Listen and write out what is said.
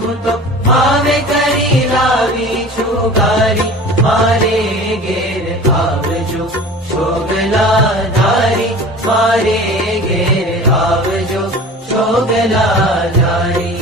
હું તો ભાવે કરી લાવી છું ગારી, મારે ઘેર આવજો શોભલા ધારી, મારે ઘેર આવજો શોભલા ધારી.